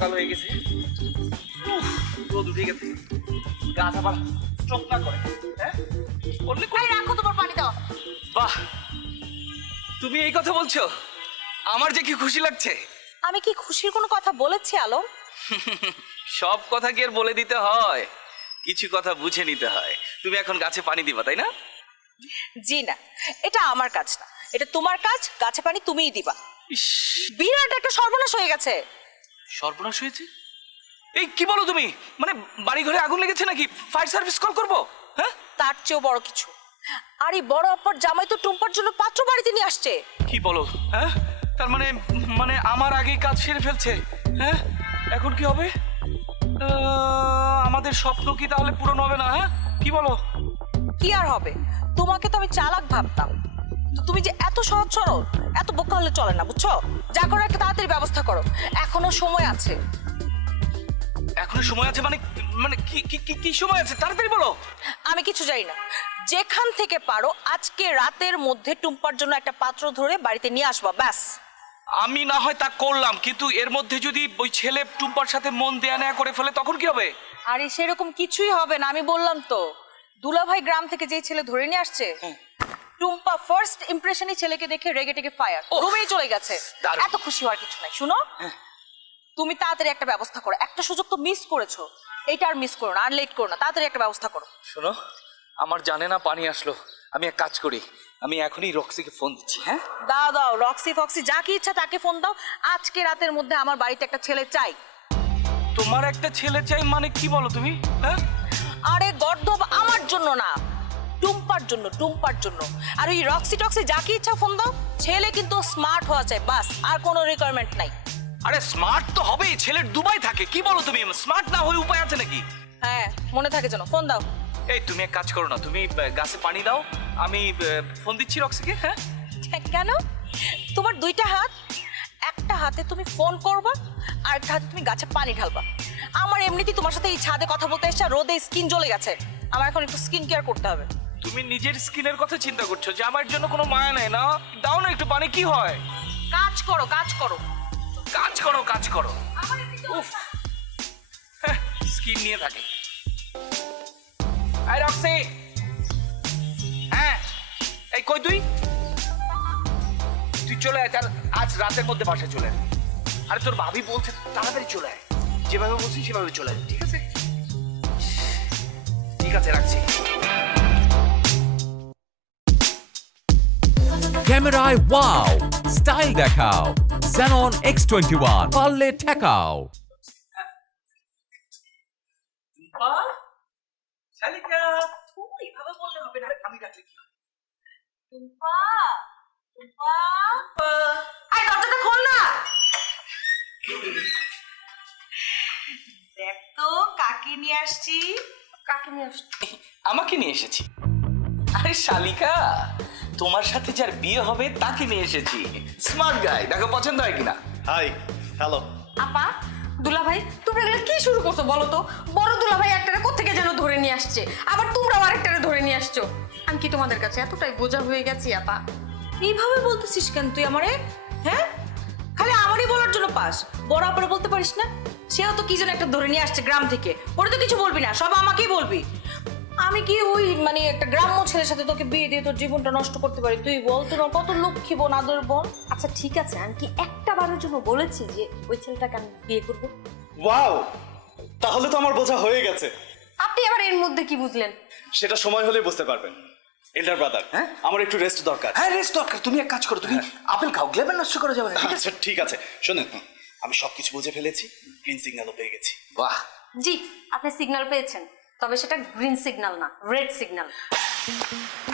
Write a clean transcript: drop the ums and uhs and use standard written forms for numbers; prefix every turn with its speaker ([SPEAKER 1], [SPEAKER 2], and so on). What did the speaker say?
[SPEAKER 1] সকাল হয়ে গেছে, রোদ উঠে গেছে, গাছ আবার চোখ না করে। হ্যাঁ বললে
[SPEAKER 2] রাখো তোমার পানি দাও।
[SPEAKER 1] বাহ, তুমি এই কথা বলছো, আমার যে কি খুশি লাগছে।
[SPEAKER 2] আমি কি খুশির কোনো কথা বলেছি আলম?
[SPEAKER 1] সব কথা কি আর বলে দিতে হয়, কিছু কথা বুঝে নিতে হয়। তুমি এখন গাছে পানি দিবা, তাই না?
[SPEAKER 2] জি না, এটা আমার কাজ না, এটা তোমার কাজ। গাছে পানি তুমিই দিবা। বিরাট একটা সর্বনাশ হয়ে গেছে।
[SPEAKER 1] সর্বনাশ হয়েছে? এই কি বলো তুমি? মানে বাড়ি ঘরে আগুন লেগেছে নাকি? ফায়ার সার্ভিস কল করবো? হ্যাঁ,
[SPEAKER 2] তার চেয়েও বড় কিছু। আর এই বড় আপার জামাই তো টুম্পার জন্য পাত্র বাড়িতে নিয়ে আসছে।
[SPEAKER 1] কি বলো? হ্যাঁ, তার মানে মানে আমার আগেই কাজ সেরে ফেলছে। হ্যাঁ, এখন কি হবে? আমাদের স্বপ্ন কি তাহলে পূরণ হবে না? হ্যাঁ, কি বলো?
[SPEAKER 2] কি আর হবে, তোমাকে তো আমি চালাক ভাবতাম, কিন্তু তুমি যে এত সহজ সরল, এত বোকা হলে চলে না, বুঝছো? যা করো একটা তাড়াতাড়ি ব্যবস্থা করো, এখনো সময় আছে।
[SPEAKER 1] এখনো সময় আছে? মানে মানে কি কি কি কি সময় আছে? তাড়াতাড়ি বলো।
[SPEAKER 2] আমি কিছু জানি না, যেখান থেকে পারো আজকে রাতের মধ্যে টুম্পার জন্য একটা পাত্র ধরে বাড়িতে নিয়ে আসবা, ব্যাস।
[SPEAKER 1] আমি না হয় তা করলাম, কিন্তু এর মধ্যে যদি ওই ছেলে টুম্পার সাথে মন দেয়া নেয়া করে ফেলে তখন কি হবে?
[SPEAKER 2] আরে সেরকম কিছুই হবে না, আমি বললাম তো। দুলাভাই গ্রাম থেকে যেই ছেলে ধরে নিয়ে আসছে, টুম্পা ফার্স্ট ইমপ্রেশনই ছেলেকে দেখে রেগে টেগে ফায়ার, রুমেই চলে গেছে।
[SPEAKER 1] দারুণ।
[SPEAKER 2] এত খুশি হওয়ার কিছু নাই। শুনো, তুমি তাড়াতাড়ি একটা ব্যবস্থা করো, একটা সুযোগ তো মিস করেছো, এইটা আর মিস করো না, আর লেট করো না, তাড়াতাড়ি একটা ব্যবস্থা করো।
[SPEAKER 1] শোনো, আমার জানে না পানি আসলো, আমি এক কাজ করি, আমি এখনই রক্সিকে ফোন দিচ্ছি। হ্যাঁ,
[SPEAKER 2] দাও দাও, রক্সি ফক্সি যা কি ইচ্ছা তাকে ফোন দাও। আজকে রাতের মধ্যে আমার বাড়িতে একটা ছেলে চাই।
[SPEAKER 1] তোমার একটা ছেলে চাই মানে কি বলো তুমি? হ্যাঁ,
[SPEAKER 2] আরে গর্দভ আমার জন্য না, টুম্পার জন্য, টুম্পার জন্য। আর ওই রক্সি টক্সি যা কি ইচ্ছা ফোন দাও, ছেলে কিন্তু স্মার্ট হওয়া চাই, বাস, আর কোনো রিকোয়ারমেন্ট নাই।
[SPEAKER 1] আরে স্মার্ট তো হবেই, ছেলের দুবাই থাকে, কি বলো তুমি? স্মার্ট না হয়ে উপায় আছে নাকি?
[SPEAKER 2] হ্যাঁ, মনে থাকে যেন, ফোন দাও।
[SPEAKER 1] এই তুমি এক কাজ করো না, তুমি গাছে পানি দাও, আমি ফোন দিচ্ছি রক্সিকে। হ্যাঁ,
[SPEAKER 2] কেন? তোমার দুইটা হাত, একটা হাতে তুমি ফোন করবা আর একটা হাতে তুমি গাছে পানি ঢালবা। আমার এমনিতেই তোমার সাথে এই ছাদে কথা বলতে এসে রোদে স্কিন জ্বলে গেছে, আমার এখন একটু স্কিন কেয়ার করতে হবে।
[SPEAKER 1] তুমি নিজের স্কিনের কথা চিন্তা করছো, যে আমার জন্য কোনো মায়া নেই না? দাও না একটু পানি, কি হয়?
[SPEAKER 2] কাজ করো, কাজ করো,
[SPEAKER 1] কাজ করো, কাজ করো।
[SPEAKER 2] আমার এমনিতে
[SPEAKER 1] উফ, স্কিন নিয়ে থাকে। এই রক্সি, হ্যাঁ, এই কই তুই? তুই চলে আয়, আজ রাতের মধ্যে বাসায় চলে আয়। আরে তোর ভাবি বলছে তাড়াতাড়ি চলে আয়, যেভাবে বলছি সেভাবে চলে আয়, ঠিক আছে? ঠিক আছে, রাখছি।
[SPEAKER 3] ক্যামেরায় ওয়াও, স্টাইল দেখাও, Xenon X21 পারলে ঠেকাও।
[SPEAKER 1] টুম্পা, শালিকা,
[SPEAKER 2] এইভাবে বললে হবে না।
[SPEAKER 1] আমি ডাকলে কি হবে?
[SPEAKER 2] টুম্পা, টুম্পা, আয় দরজাটা খোল না। দেখ তো কাকে নিয়ে আসছি। কাকে নিয়ে আসছি?
[SPEAKER 1] আমাকে নিয়ে এসেছি। আরে শালিকা, তোমার সাথে যার বিয়ে হবে তাকে নিয়ে এসেছি। স্মার্ট গাই, দেখো পছন্দ হয় কিনা।
[SPEAKER 4] Hi, hello.
[SPEAKER 5] আপা, দুলাভাই, তোমরা এগুলো কি শুরু করছো বলো তো? বড় দুলাভাই একটারে কোত্থেকে যেন ধরে নিয়ে আসছে, আবার তোমরাও আরেকটারে ধরে নিয়ে আসছো। আমি কি তোমাদের কাছে এতটাই বোঝা হয়ে গেছি আপা?
[SPEAKER 2] এইভাবে বলতেছিস কেন তুই আমারে? হ্যাঁ, খালি আমারই বলার জন্য পাস, বড় আপরে বলতে পারিস না? সেও তো কি যেন একটা ধরে নিয়ে আসছে গ্রাম থেকে, ওরে তো কিছু বলবি না, সব আমাকেই বলবি। আমি কি ওই মানে একটা গ্রাম্য ছেলের সাথে তোকে বিয়ে দিয়ে তোর জীবনটা নষ্ট করতে পারি? তুই বল, তোর কত লক্ষ্মী বোন, আদর বোন।
[SPEAKER 5] আচ্ছা ঠিক আছে, আমি কি একটা বারের জন্য বলেছি যে ওই ছেলেটাকে আমি বিয়ে করবো?
[SPEAKER 4] ওয়াও, তাহলে তো আমার বোঝা হয়ে গেছে।
[SPEAKER 5] আপনি আবার এর মধ্যে কি বুঝলেন?
[SPEAKER 4] সেটা সময় হলে বুঝতে পারবেন। এল্ডার ব্রাদার,
[SPEAKER 1] হ্যাঁ?
[SPEAKER 4] আমার একটু রেস্ট দরকার।
[SPEAKER 1] হ্যাঁ, রেস্ট দরকার। তুমি এক কাজ করো, তুমি আপেল খাও, গ্লেবার নষ্ট করা যাবে না।
[SPEAKER 4] আচ্ছা ঠিক আছে, শোনেন, আমি সবকিছু বুঝে ফেলেছি, গ্রিন সিগন্যালও পেয়ে গেছি।
[SPEAKER 1] বাহ,
[SPEAKER 5] জি, আপনি সিগন্যাল পেয়েছেন, তবে সেটা গ্রিন সিগন্যাল না, রেড সিগন্যাল।